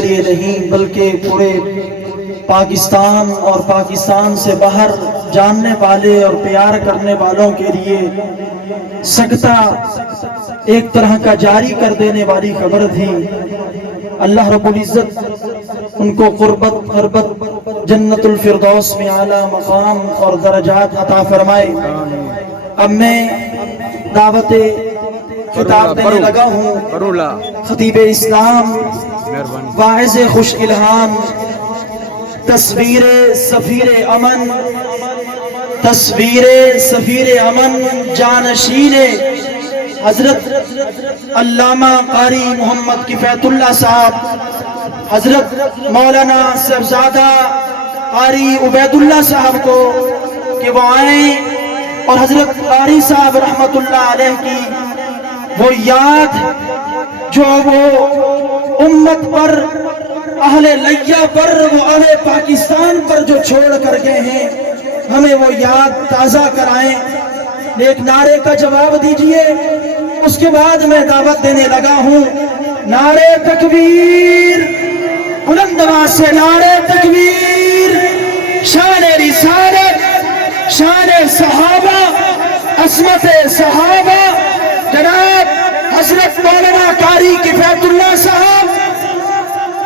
کے لیے نہیں بلکہ پورے پاکستان اور پاکستان سے باہر جاننے والے اور پیار کرنے والوں کے لیے سکتہ ایک طرح کا جاری کر دینے والی خبر تھی۔ اللہ رب العزت ان کو قربت غربت جنت الفردوس میں اعلیٰ مقام اور درجات عطا فرمائے۔ اب میں دعوت خطاب دینے لگا ہوں خطیب اسلام واعظ خوش الہام تصویر سفیر امن جانشین حضرت علامہ قاری محمد کفایت اللہ صاحب، حضرت مولانا صاحبزادہ قاری عبید اللہ صاحب کو کہ وہ آئیں اور حضرت قاری صاحب رحمت اللہ علیہ کی وہ یاد جو وہ امت پر، اہل لیہ پر، وہ اہل پاکستان پر جو چھوڑ کر گئے ہیں، ہمیں وہ یاد تازہ کرائیں۔ ایک نعرے کا جواب دیجئے، اس کے بعد میں دعوت دینے لگا ہوں۔ نعرے تکبیر، بلند آواز سے نعرے تکبیر، شان رسالت، شان صحابہ، عصمت صحابہ، جناب حضرت مولانا قاری کفایت اللہ صاحب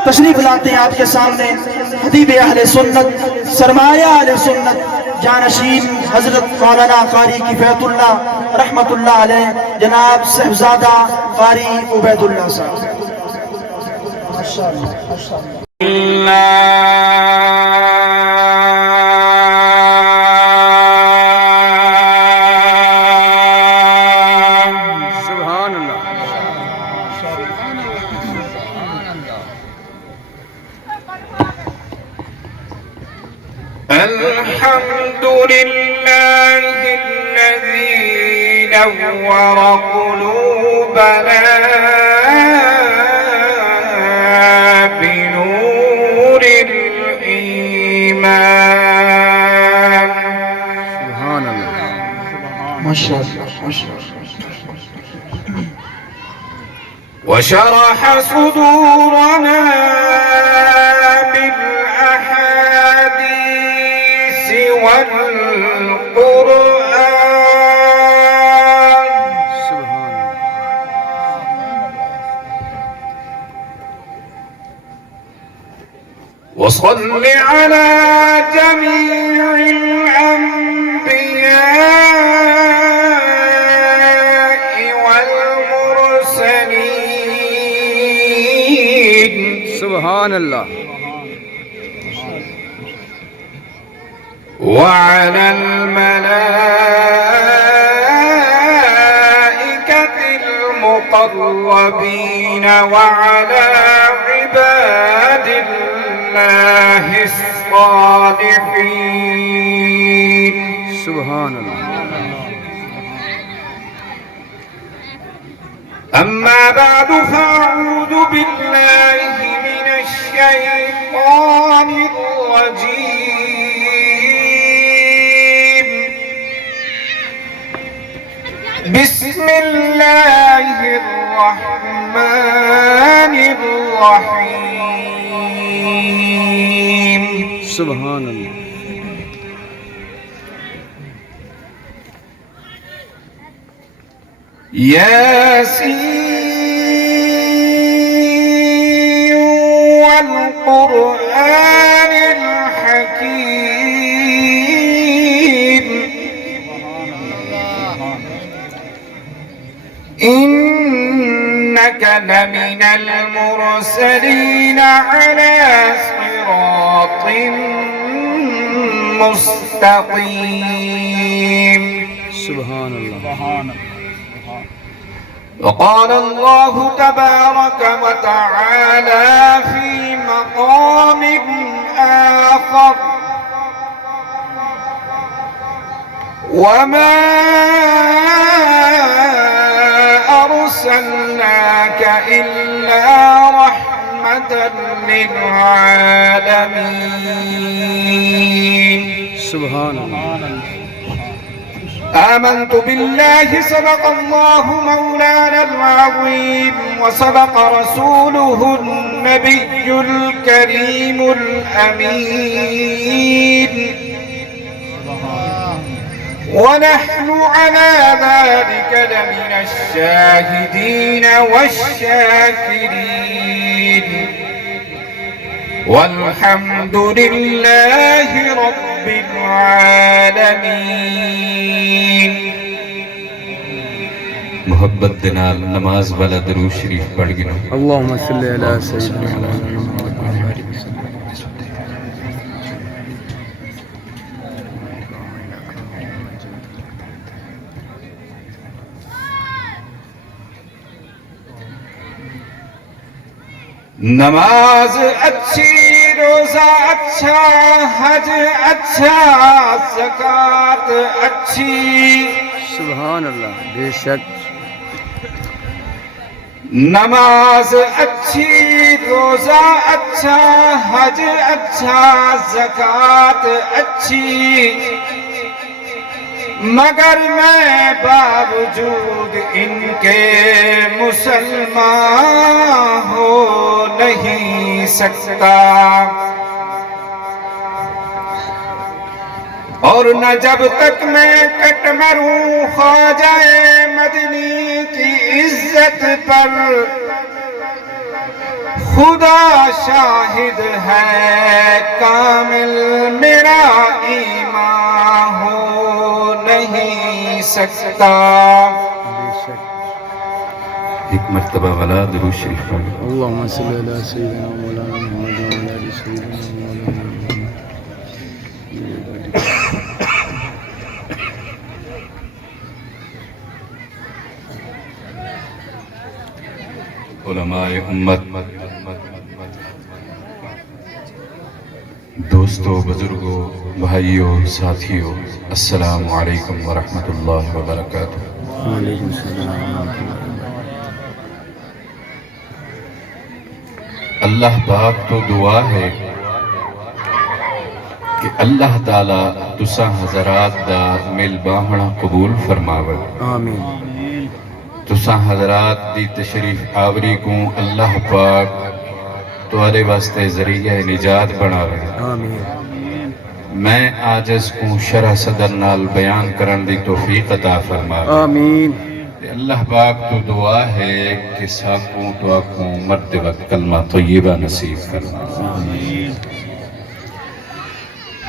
تشریف لاتے ہیں آپ کے سامنے۔ خطیب اہل سنت، سرمایہ اہل سنت، جانشین حضرت مولانا قاری کفایت اللہ رحمت اللہ علیہ، جناب صاحبزادہ قاری عبید اللہ صاحب۔ الحمد لله الذي نور قلوبنا بنور الإيمان. سبحان الله ما شاء الله. وشرح صدورنا والقرآن. سبحان الله. وصل على جميع الأنبياء والمرسلين. سبحان الله. وعلى الملائكة المقربين وعلى عباد الله الصالحين. سبحان الله. أما بعد فأعوذ بالله من الشيطان الرجيم. بسم الله الرحمن الرحيم. سبحان الله. ياسين والقرآن الحكيم. إنك لمن المرسلين على صراط مستقيم. سبحان الله. وقال الله تبارك وتعالى في مقام آخر: وما أرسلناك إلا رحمة للعالمين. سبحان الله. آمنت بالله صدق الله مولانا العظيم وصدق رسوله النبي الكريم الأمين ونحن على ذلك لمن الشاهدين والشاكرين والحمد لله رب العالمين. محبت دنال نماز والا درود شریف پڑھ گنو. اللهم صل على سيدنا محمد. نماز اچھی، روزہ اچھا، حج اچھا، زکوٰۃ اچھی. سبحان اللہ. بے شک نماز اچھی، روزہ اچھا، حج اچھا، زکوٰۃ اچھی، مگر میں باوجود ان کے مسلمان ہو نہیں سکتا. اور نہ جب تک میں کٹ مروں خواجہ مدنی کی عزت پر، خدا شاہد ہے کامل میرا ایمان ہو نہیں سکتا. ایک مرتبہ والا درود شریف پڑھ گنو. اللهم صل على سيدنا مولانا محمد وعلى ال سيدنا مولانا محمد. علماء امت، دوستو، بزرگوں، بھائیوں، ساتھیوں، السلام علیکم ورحمۃ اللہ وبرکاتہ. وعلیکم السلام. اللہ پاک تو دعا ہے کہ اللہ تعالیٰ تساں حضرات دا مل باہنا قبول فرماوے. آمین. تساں حضرات دی تشریف آوری کو اللہ پاک تمہارے واسطے ذریعہ نجات بناوے. آمین. میں عاجز کو شرح صدر نال بیان کرن دی توفیق عطا فرماوے. آمین. اللہ پاک تو دعا ہے کہ ساکوں تو آکوں مرد وقت کلمہ طیبہ نصیب فرماوے.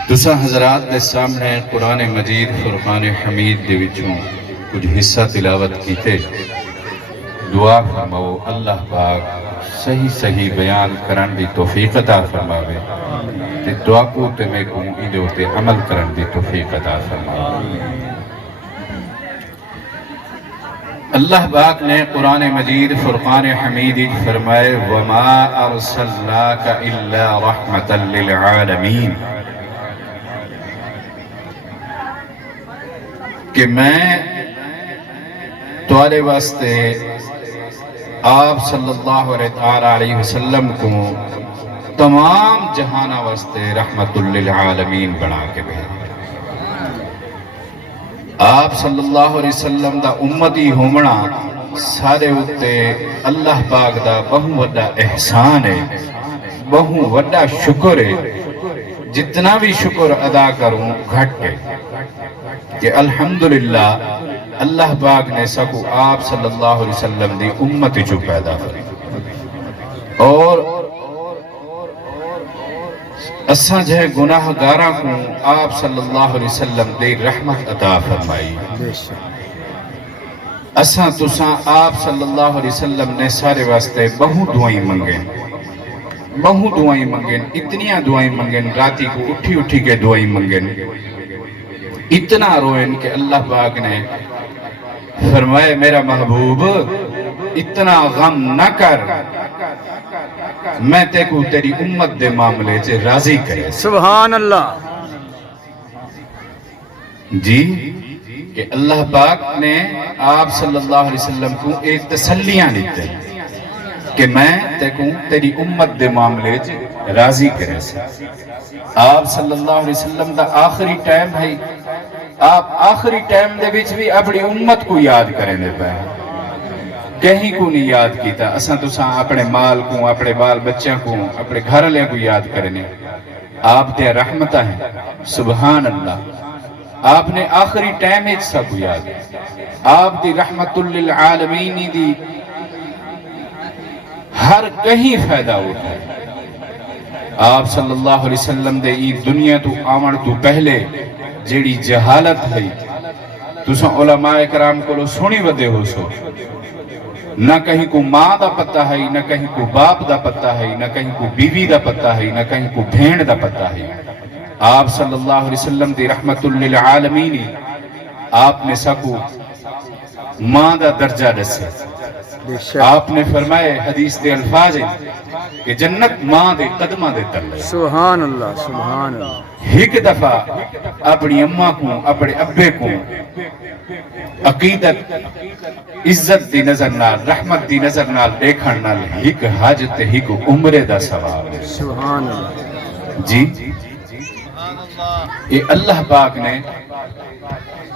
تساں حضرات دے سامنے قرآن مجید فرقان حمید دے وچوں کچھ حصہ تلاوت کیتے. دعا فرماؤ اللہ پاک صحیح صحیح بیان کرن دی توفیق عطا فرماوے. تے دعا کو تے میں کو ایدے ہوتے عمل کرن دی توفیق عطا فرماوے. اللہ پاک نے قرآن مجید فرقان حمید فرمائے وَمَا أَرْسَلْنَاكَ إِلَّا رَحْمَةً لِلْعَالَمِينَ، کہ میں تمہارے واسطے آپ صلی اللہ علیہ وسلم کو تمام جہانہ واسطے رحمت للعالمین بنا کے بھیجا. آپ صلی اللہ علیہ وسلم دا امتی ہومنا سارے اتے اللہ پاک دا بہو وڈا احسان ہے، بہو وڈا شکر ہے. جتنا بھی شکر ادا کروں گھٹ ہے کہ الحمدللہ اللہ پاک نے سکو آپ صلی اللہ علیہ وسلم دی امت جو پیدا کری اور اساں جہے گناہ گاراں کو آپ صلی اللہ علیہ وسلم دی رحمت عطا فرمائی. اساں تساں آپ صلی اللہ علیہ وسلم نے سارے واسطے بہو دعائیں منگیں، بہو دعائیں منگیں، اتنیاں دعائیں منگیں، راتی کو اٹھی اٹھی کے دعائیں منگیں، اتنا روئیں کہ اللہ پاک نے فرمائے میرا محبوب اتنا غم نہ کر، میں تے کو تیری امت دے معاملے سے راضی کرے. سبحان اللہ. جی کہ اللہ پاک نے آپ صلی اللہ علیہ وسلم کو ایک تسلیاں دیتے کہ میں تے کو تیری امت دے معاملے سے راضی کرے. آپ صلی اللہ علیہ وسلم دا آخری ٹائم ہے آپ آخری ٹائم دے وچ بھی اپنی امت کو یاد کریں دے پہ کہیں کو نہیں یاد کیتا اساں تساں اپنے مال کو اپنے بال بچوں کو اپنے گھر والوں کو یاد کرنے آپ دے رحمتہ ہیں سبحان اللہ آپ نے آخری ٹائم ایک سب کو یاد آپ دی رحمت للعالمین دی ہر کہیں فائدہ ہوتا ہے آپ صلی اللہ علیہ وسلم دے ای دنیا تو آمن تو پہلے جیڑی جہالت ہے تساں علماء کرام کو سنی ودے ہو سو نہ کہیں کو ماں دا پتہ ہے نہ کہیں کو باپ دا پتہ ہے نہ کہیں کو بیوی دا پتہ ہے نہ کہیں کو بھین دا پتہ ہے آپ صلی اللہ علیہ وسلم دی رحمت للعالمین آپ نے سکو ماں دا درجہ دسے آپ نے فرمائے حدیث دے الفاظ کہ جنت ماں دے قدمہ دے تلے سبحان اللہ سبحان اللہ ایک دفعہ اپنی اماں کو اپنے ابے کو عقیدت عزت دی نظر نال رحمت دی نظر نال دیکھن نال ایک حج تے ایک عمرے دا ثواب ہے سبحان اللہ جی یہ اللہ پاک نے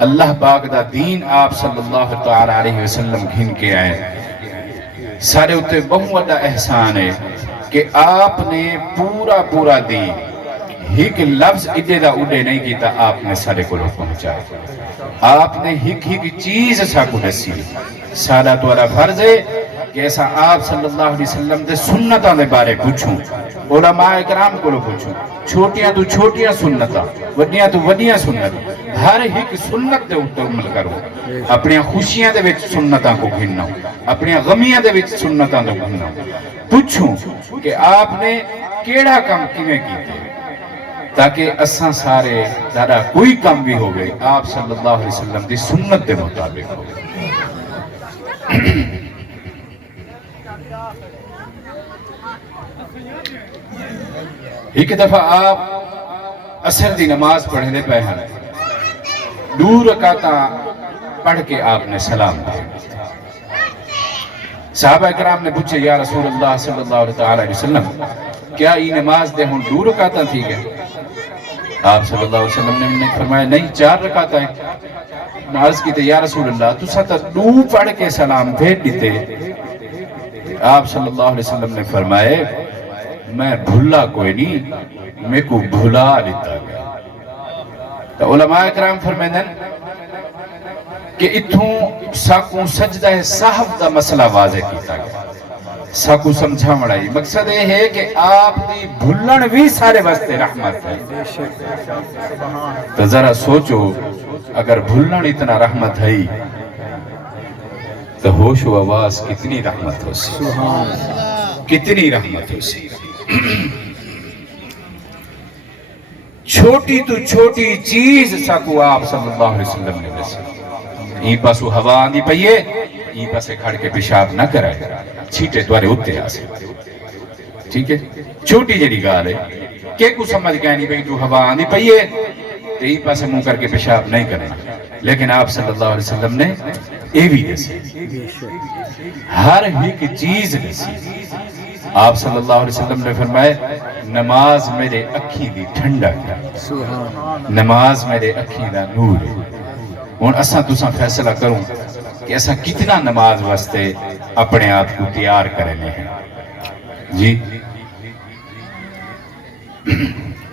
اللہ پاک دا دین آپ صلی اللہ تعالی علیہ وسلم گھن کے آئے سارے اتے بہت بڑا احسان ہے کہ آپ نے پورا دین ایک لفظ اڈے دا اڈے نہیں کیتا آپ نے سارے کو لوگ پہنچایا آپ نے ایک چیز سا کو دسی سارا تورا فرض ہے کہ ایسا آپ صلی اللہ علیہ وسلم دے سنتاں دے بارے پوچھوں علماء کرام کو پوچھوں چھوٹیاں تو چھوٹیاں سنتاں وڈیاں تو وڈیاں سنتاں ہر ایک سنت دے اوپر عمل کرو اپنی خوشیاں دے وچ سنتاں کو گھننا اپنی غمیاں دے وچ سنتاں کو گھننا پوچھوں کہ آپ نے کیڑا کام کیویں کیتے تاکہ اساں سارے دارا کوئی کام بھی ہو گئے آپ صلی اللہ علیہ وسلم دی سنت دے مطابق ہو گئے ایک دفعہ آپ عصر دی نماز پڑھنے دے پہ ہیں 2 رکعتاں پڑھ کے آپ نے سلام دیا صحابہ اکرام نے پوچھے یا رسول اللہ صلی اللہ علیہ وسلم کیا یہ نماز دے ہوں 2 رکعتاں تھی گئے آپ صلی اللہ علیہ وسلم نے فرمایا نہیں 4 رکعتاں ہیں عرض کی تے یا رسول اللہ تو ساتھ 2 پڑھ کے سلام بھیج دیتے آپ صلی اللہ علیہ وسلم نے فرمائے میں بھلا کوئی نہیں میں کو بھلا لیتا گیا تو علماء اکرام فرمیدن کہ اتھوں ساکوں سجدہ صاحب دا مسئلہ واضح کیتا گیا ساکوں سمجھا مڑائی مقصد یہ ہے کہ آپ دی بھلن بھی سارے واسطے رحمت ہے تو ذرا سوچو اگر بھلن اتنا رحمت ہے تو ہوش و آواز کتنی رحمت ہو سی کتنی رحمت ہو سی چھوٹی تو چھوٹی چیز ساکو آپ صلی اللہ علیہ وسلم نے دسی ای پاسو ہوا آندی پئیے ای پاسے کھڑ کے پیشاب نہ کرائے چھیٹے دوارے ہوتے آسے ٹھیک ہے چھوٹی جڑی گال ہے کہ کو سمجھ گیا نہیں بھئی تو ہوا آندی پئیے تو ای پاسے منہ کر کے پیشاب نہیں کرنا لیکن آپ صلی اللہ علیہ وسلم نے اے بھی دسی ہر ایک چیز دسی آپ صلی اللہ علیہ وسلم نے فرمائے نماز میرے اکھی دی ٹھنڈک ہے نماز میرے اکھی دا نور ہے اور اساں تساں فیصلہ کروں کہ ایسا کتنا نماز واسطے اپنے آپ کو تیار کرنے ہیں جی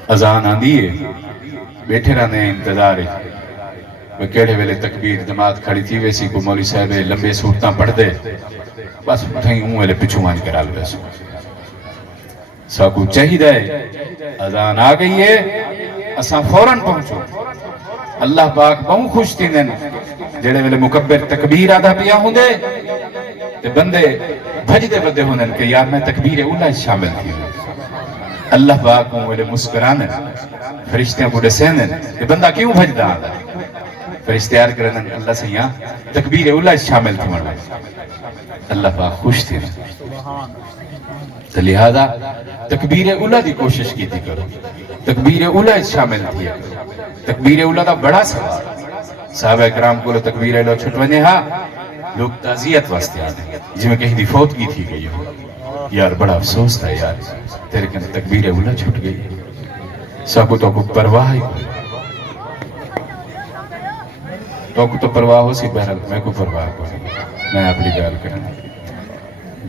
اذان آندی ہے بیٹھے رہنے ہیں انتظار ہے وہ کیڑے ویلے تکبیر جماعت کھڑی تھی ویسی کو مولی صاحب لمبے صورتاں پڑھ دے بس اٹھائیں ہوں ویلے پچھو مان کر آل ویسو ساکو چاہیے اذان آ گئی ہے اساں فوراں پہنچو اللہ پاک بہت خوش تھی دن جڑے ویلے مکبر تکبیر آدھا پیا ہوں دے تے بندے بھجدے بدے ہوں دن کہ یار میں تکبیر اولا شامل تھی اللہ پاک ہوں ویلے مسکرانے فرشتیاں کو ڈسین دن کہ بندہ کیوں بھجدہ آدھا فرشتیار کرنے اللہ سے یہاں تکبیر اولا شامل تھی مرنے اللہ پاک خوش تھی تو لہذا تکبیر اولا دی کوشش کی تھی کرو تکبیر اولا شامل تھی تکبیر اولا دا بڑا سوال صحابہ اکرام کو تکبیر اولا چھٹوانے ہاں لوگ تعزیت واسطے آنے جی میں کہیں دی فوت کی تھی گئی ہو یار بڑا افسوس تھا یار تیرے کن تکبیر اولا چھٹ گئی ساکو تو کو پرواہ ہی تو کو تو پرواہ ہو سی بہرحال میں کو پرواہ کو نہیں میں اپنی گال کرنا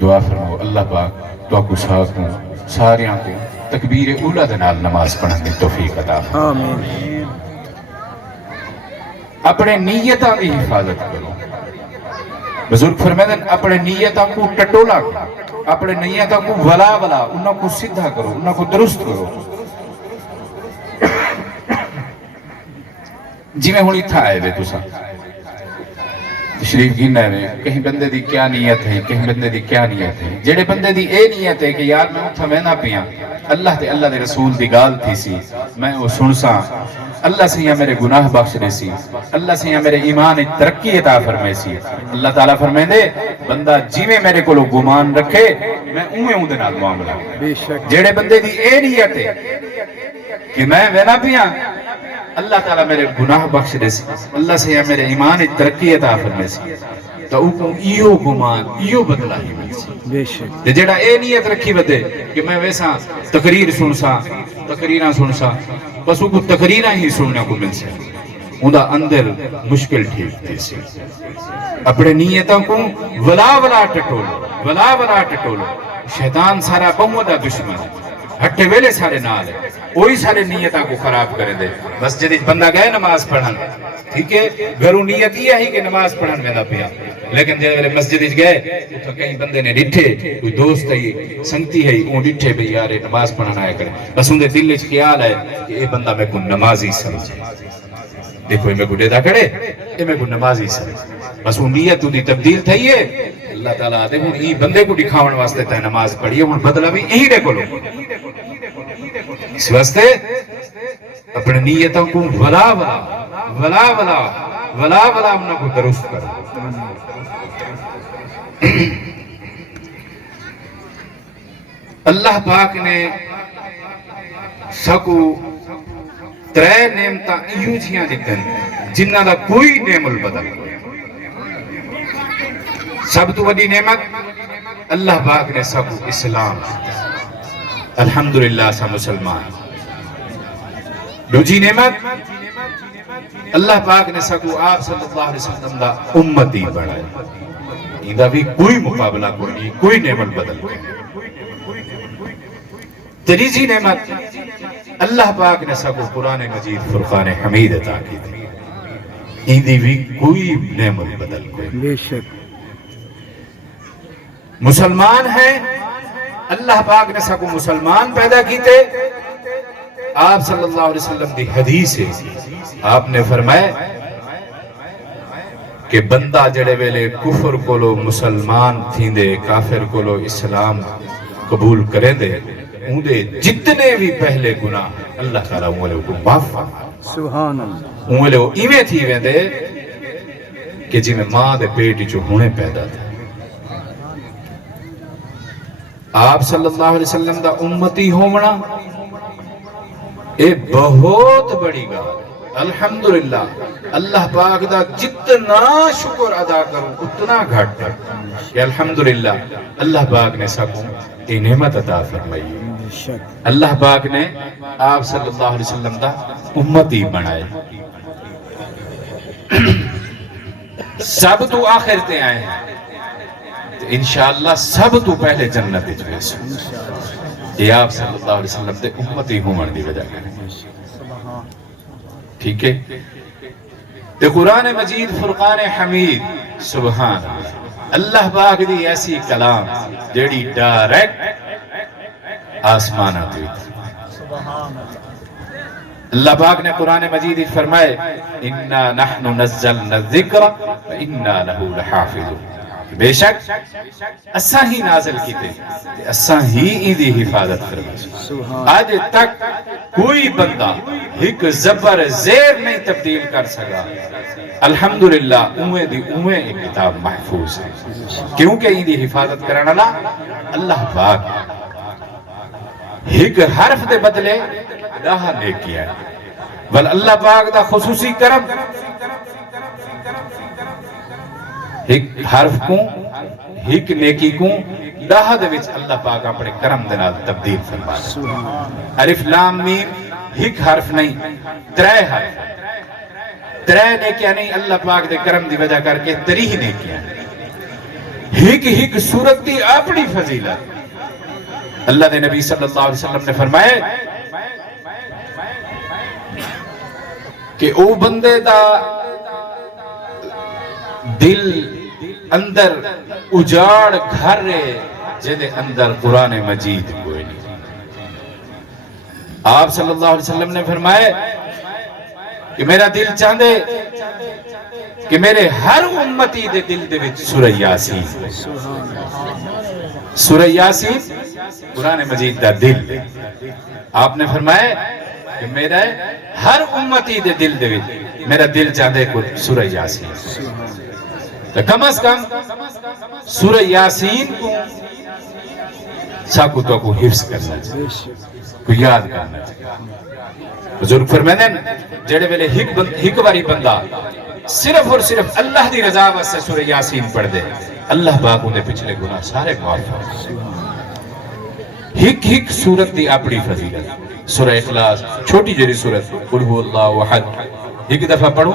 دعا فرماؤ اللہ پاک تو کو ساتھ ہوں ساریاں کو تکبیر اولا دے نال نماز پڑھنے کی توفیق عطا فرمائے آمین اپنے نیتاں دی حفاظت کرو بزرگ فرمائے اپنے نیتاں کو ٹٹولا کرو اپنے نیتاں کو ولا ولا انہاں کو سدھا کرو انہاں کو درست کرو جی میں ہونی تھا آئے دے تو سا تشریف گھن ہے کہیں بندے دی کیا نیت ہے کہیں بندے دی کیا نیت ہے جڑے بندے دی اے نیت ہے کہ یار میں اتھا میں نہ پیاں اللہ دے رسول دی گال تھی سی میں وہ سن سا اللہ سے میرے گناہ بخش دے سی اللہ سے میرے ایمان ترقی عطا فرمائے سی اللہ تعالیٰ فرمائے دے بندہ جی میں میرے کو گمان رکھے میں اویں دے نال معاملہ بے شک جڑے بندے دی اے نیت ہے کہ میں وینا پیاں اللہ تعالیٰ میرے گناہ بخش دے سی اللہ سے میرے ایمان ترقی عطا فرمائے سی تو اوکو ایو گمان ایو بدلہ ہی مل سی بے شک تے جڑا اے نیت رکھی بدے کہ میں ویسا تقریر سن سا تقریرہ سن سا بس وہ تقریرہ ہی سننے کو مل سے اندھا اندر مشکل ٹھیک تھی سی اپنے نیتوں کو ولا ولا ٹٹولو شیطان سارا بہت دشمن ہٹے ویلے سارے نال ہے وہی سارے نیتوں کو خراب کرے دے مسجد بندہ گئے نماز پڑھن ٹھیک ہے گھروں نیت یہ ہی کہ نماز پڑھن میں نہ پیا لیکن جب مسجد گئے تو کئی بندے نے ڈٹھے کوئی دوست ہے سنگتی ہے وہ ڈٹھے بھئی یار نماز پڑھنا آیا کرے بس ان دے دل وچ خیال ہے کہ یہ بندہ میں کو نمازی سمجھے دیکھو میں کو ڈیدا کھڑے یہ میں کو نمازی سمجھے بس وہ نیت دی تبدیل تھی ہے اللہ تعالیٰ آتے ہوں یہ بندے کو دکھاون واسطے تے نماز پڑھی ہوں بدلہ بھی یہی دے کو لو اس واسطے اپنے نیتوں کو ولا انہوں کو درست کرو اللہ پاک نے سکو ترے نعمتاں ایو جیاں دتن جنہاں دا کوئی نعم البدل سب تو بڑی نعمت اللہ پاک نے سب اسلام الحمدللہ سا مسلمان دوجی نعمت اللہ پاک نے سکو آپ صلی اللہ علیہ وسلم دا امتی بڑھائے اندہ بھی کوئی مقابلہ کوئی کوئی نعمت بدل تیسری نعمت اللہ پاک نے سکو قرآن مجید فرقان حمید عطا کی تھی اندی بھی کوئی نعمت بدل کوئی بے شک مسلمان ہیں اللہ پاک نے سکو مسلمان پیدا کیتے آپ صلی اللہ علیہ وسلم دی حدیث ہے آپ نے فرمایا کہ بندہ جڑے ویلے کفر کو لو مسلمان تھیں دے کافر کو لو اسلام قبول کریں دے ان دے جتنے بھی پہلے گناہ اللہ تعالیٰ انہوں کو معاف فرمائے سبحان اللہ انہوں ایویں تھی ویں دے کہ جی میں ماں دے پیٹ جو ہونے پیدا تھے آپ صلی اللہ علیہ وسلم دا امتی ہومنا اے بہت بڑی گال الحمدللہ اللہ پاک دا جتنا شکر ادا کروں اتنا گھٹ کہ الحمدللہ اللہ پاک نے سب اے نعمت عطا فرمائی اللہ پاک نے آپ صلی اللہ علیہ وسلم دا امتی بنائے سب تو آخر تے آئے ہیں انشاءاللہ سب تو پہلے جنت جو سو یہ آپ صلی اللہ علیہ وسلم دے امتی ہومن دی وجہ کریں ٹھیک ہے تے قرآن مجید فرقان حمید سبحان اللہ پاک دی ایسی کلام جیڑی ڈائریکٹ آسمانہ دی اللہ پاک نے قرآن مجید فرمائے اِنَّا نَحْنُ نَزَّلْنَا الذِّكْرَ وَإِنَّا لَهُ لَحَافِظُونَ بے شک اساں ہی نازل کیتے اساں ہی ایدی حفاظت کرنا آج تک کوئی بندہ ایک زبر زیر نہیں تبدیل کر سکا الحمدللہ اویں دی اویں ایک کتاب محفوظ ہے کیونکہ ایدی حفاظت کرنا اللہ پاک ایک حرف دے بدلے داہا لے کیا ہے بل اللہ پاک دا خصوصی کرم ایک حرف کو ایک نیکی کو داہا دے وچ اللہ پاک اپنے کرم دے نال تبدیل فرما دے الف لام میم ایک حرف نہیں ترے حرف ترے نیکیاں نہیں اللہ پاک دے کرم دی وجہ کر کے تری ہی نیکیاں ہک ہک صورت دی اپنی فضیلت اللہ دے نبی صلی اللہ علیہ وسلم نے فرمائے کہ او بندے دا دل اندر اجاڑ گھر رہے جدے اندر قرآن مجید کوئی نہیں. آپ صلی اللہ علیہ وسلم نے فرمائے کہ میرا دل چاہندے کہ میرے ہر امتی دے دل دے وچ سورہ یاسین سورہ یاسین قرآن مجید دا دل. آپ نے فرمایا کہ میرا ہر امتی دے دل دے وچ میرا دل چاہندے کو سورہ یاسین تو کم از کم سورہ یاسین کو ساکو تو کو حفظ کرنا چاہیے کو یاد کرنا چاہیے. بزرگ فرمائیں جڑے ویلے ہک واری بندہ صرف اور صرف اللہ دی رضا واسطے سورہ یاسین پڑھ دے اللہ پاک انہیں پچھلے گناہ سارے معاف کر. ہک ہک سورت دی اپنی فضیلت. سورہ اخلاص چھوٹی جری سورت قل هو اللہ احد ایک دفعہ پڑھو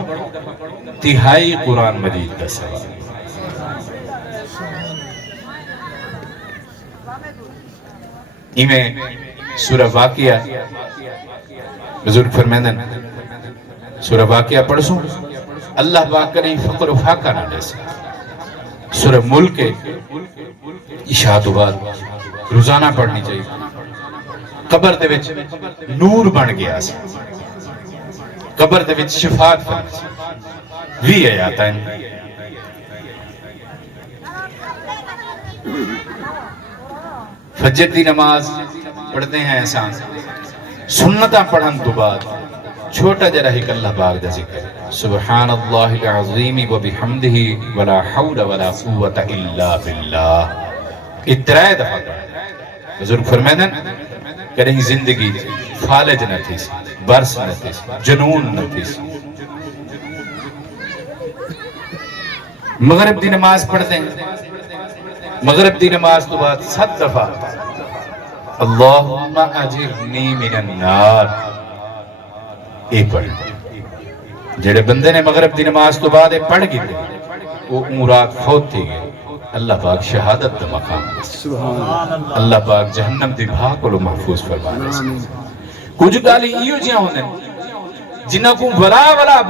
تہائی قرآن مجید کا ثواب. ایمیں سورہ واقعہ بزرگ فرمیدن سورہ واقعہ پڑھ سوں اللہ پاک کریں فقر و فاقہ نہ جیسے. سورہ ملک عشاء تو بعد روزانہ پڑھنی چاہیے. قبر دے وچ نور بن گیا سی قبر دے وچ شفاعت فرمائی وی آیات ہیں. فجر دی نماز پڑھتے ہیں احسان سنتاں پڑھن تو بعد چھوٹا جرا ہی اللہ پاک دا ذکر سبحان اللہ العظیم و بحمدہ ولا حول ولا قوت الا باللہ. اترائے دفعہ بزرگ فرمیدن کریں زندگی فالج نہ تھی برس نہ تھی جنون نہ تھی. مغرب دی نماز پڑھتے ہیں مغرب دی نماز تو بعد 7 دفعہ اللہم اجرنی من النار اے پڑھ. جڑے بندے نے مغرب دی نماز تو بعد پڑھ گئے وہ مراد فوت تھی گئے اللہ پاک شہادت دا مقام اللہ پاک جہنم دی بھا کو محفوظ فرمانے سے. کچھ گالی ایو جیاں ہونے جنہاں کو ولا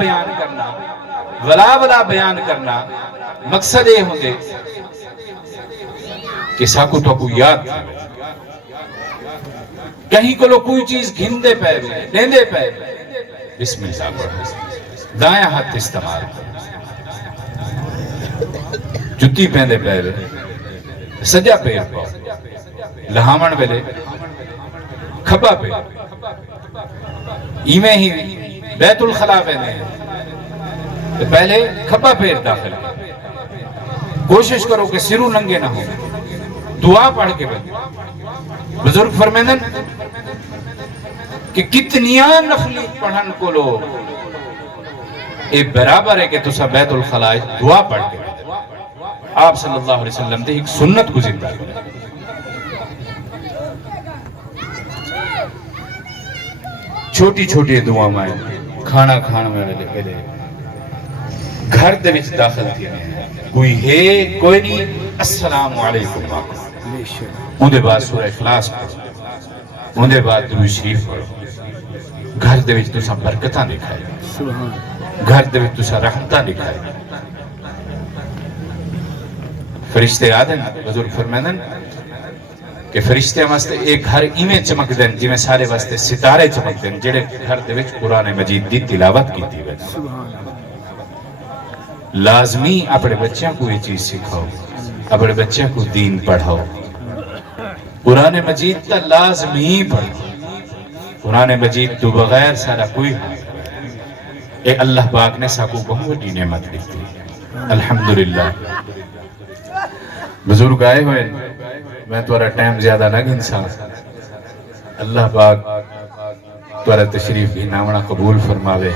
بیان کرنا مقصد یہ ہوندے کہ ساکو تو کو یاد کہیں کو لو کوئی چیز گھندے پہ لیندے پہ بسم اللہ پڑھ دائیں ہاتھ استعمال جتی پہندے پہ سجا پیر پاؤ لہامن ویلے کھبا پہ ایمیں ہی بیت الخلا پہنے تو پہلے کھبا پیر داخل کوشش کرو کہ سرو ننگے نہ ہو دعا پڑھ کے بند. بزرگ فرمیدن کہ کتنیاں نفلی پڑھن کو لو اے برابر ہے کہ تسا بیت الخلاء دعا پڑھ کے بند. آپ صلی اللہ علیہ وسلم تے ایک سنت کو زندہ کریں. چھوٹی چھوٹی دعا میں کھانا کھانا میں لے گھر دے وچ داخل تھی کوئی ہے کوئی نہیں السلام علیکم آقا اندھے بعد سورہ اخلاص پڑھو اندھے بعد درود شریف پڑھو. گھر دے وچ تساں برکتاں دکھائے گھر دے وچ تساں رحمتاں دکھائے. فرشتے آدھن بزرگ فرمیدن کہ فرشتے واسطے ایک گھر ایویں چمک دیں جی میں سارے واسطے ستارے چمک دیں جڑے گھر دے وچ قرآن مجید دی تلاوت کی تھی. لازمی اپنے بچوں کو یہ چیز سکھاؤ اپنے بچوں کو دین پڑھاؤ. قرآن مجید تا لازمی پڑھو. قرآن مجید تو بغیر سارا کوئی اے اللہ پاک نے ساکو بہت بڑی نعمت دیتی. الحمدللہ بزرگ آئے ہوئے میں تورا ٹائم زیادہ نہ گھنسا. اللہ پاک تورا تشریف بھی نامنا قبول فرماوے.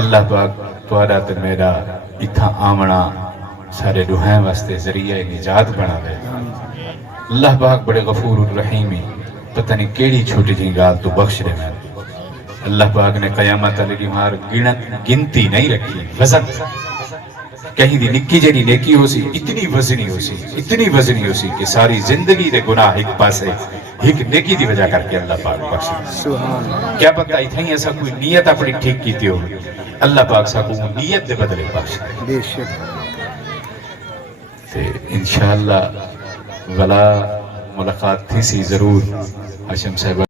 اللہ پاک تورا تے میرا اتھا آمنا سارے روحیں واسطے ذریعہ نجات بناوے. اللہ پاک بڑے غفور الرحیمی پتہ نہیں کیڑی چھوٹی جی گال تو بخش رہے میں اللہ پاک نے قیامت علیہ ہمار گنتی نہیں رکھی، وزن کہیں دی نکی جنی نیکی ہو سی، اتنی وزنی ہو سی کہ ساری زندگی دے گناہ ایک پاس ہے، ایک نیکی دی وجہ کر کے اللہ پاک بخشے۔ سبحان کیا پتہ اتنی ایسا کوئی نیت اپنی ٹھیک کیتی ہو، اللہ پاک سا کو نیت دے بدلے بخشے۔ بے شک تے انشاءاللہ ولا ملاقات تھی سی ضرور ہاشم صاحب